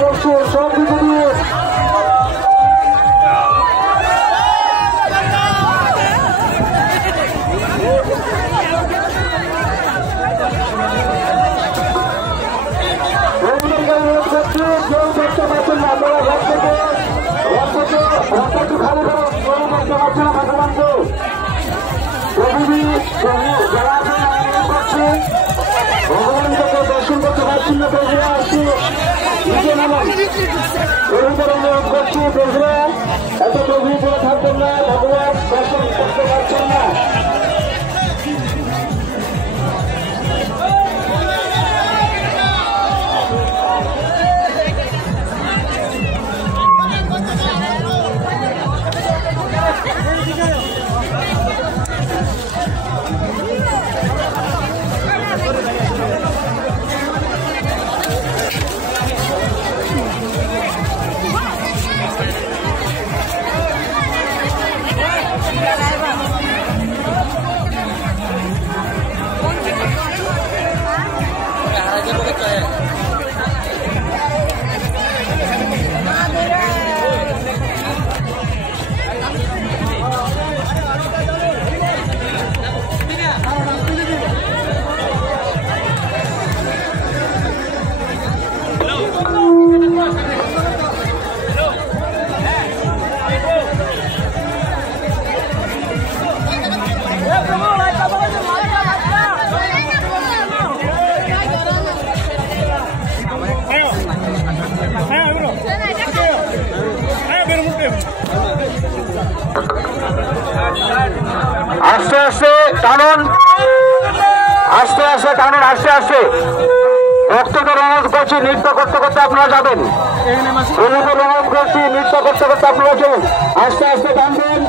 বসছেন সব দিকে দিয়ে কেউ দেখতে পাচ্ছেন না আপনারা রাস্তাটি খালি করো কেউ দেখতে পাচ্ছে না ভগবানকে যারা করছে ভগবানকে দর্শন করতে পারছেন না বেজরা আসছে নিচে নামান এরপর অনুরোধ করছি বেজরা এত গভীর করে থাকবেন না ভগবান দর্শন করতে পারছেন না আস্তে আস্তে টানুন আস্তে আস্তে টানুন আস্তে আস্তে ভক্তদের অনুরোধ করছি নৃত্য করতে করতে আপনারা যাবেন অনুরোধ করছি নৃত্য করতে করতে আপনারা যাবেন আস্তে আস্তে টানবেন